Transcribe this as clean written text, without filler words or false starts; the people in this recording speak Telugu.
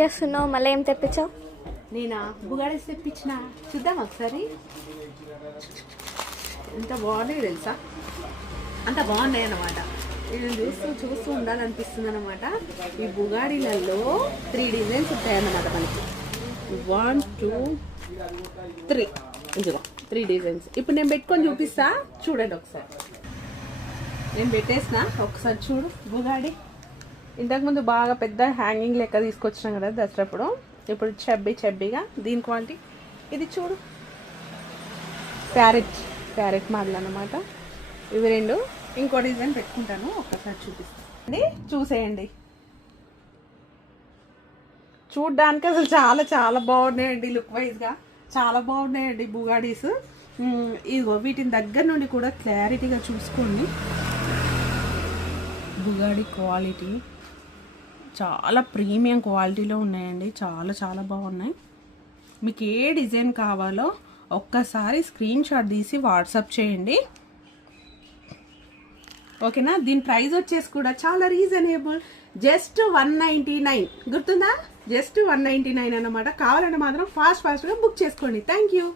చేస్తున్నావు? మళ్ళీ ఏం తెప్పించావు? నేనా బుగాడీస్ తెప్పించిన, చూద్దాం ఒకసారి. ఎంత బాగున్నాయి తెలుసా, అంత బాగున్నాయి అన్నమాట. ఇది చూస్తూ ఉండాలనిపిస్తుంది అనమాట. ఈ బుగాడీలలో 3 డిజైన్స్ ఉంటాయన్నమాట మనకి. 1 2 3 ఇదిగో 3 డిజైన్స్. ఇప్పుడు నేను పెట్టుకొని చూపిస్తా, చూడండి ఒకసారి. నేను పెట్టేసిన, ఒకసారి చూడు. బుగాడి ఇంతకుముందు బాగా పెద్ద హ్యాంగింగ్ లెక్క తీసుకొచ్చినాం కదా దసరాప్పుడు. ఇప్పుడు చెబ్బీగా దీని క్వాలిటీ. ఇది చూడు, ప్యారెట్ మోడల్ అన్నమాట. ఇవి 2. ఇంకో డిజైన్ పెట్టుకుంటాను, ఒక్కసారి చూపిస్తాను, చూసేయండి. చూడ్డానికి అసలు చాలా చాలా బాగున్నాయండి. లుక్ వైజ్గా చాలా బాగున్నాయండి బుగాడీస్. ఇదిగో వీటిని దగ్గర నుండి కూడా క్లారిటీగా చూసుకోండి. బుగాడి క్వాలిటీ చాలా ప్రీమియం క్వాలిటీలో ఉన్నాయండి. చాలా చాలా బాగున్నాయి. మీకు ఏ డిజైన్ కావాలో ఒక్కసారి స్క్రీన్ షాట్ తీసి వాట్సాప్ చేయండి, ఓకేనా. దీని ప్రైస్ వచ్చేసి కూడా చాలా రీజనబుల్, జస్ట్ 199. గుర్తుందా? జస్ట్ 199 అన్నమాట. కావాలంటే మాత్రం ఫాస్ట్గా బుక్ చేసుకోండి. Thank you.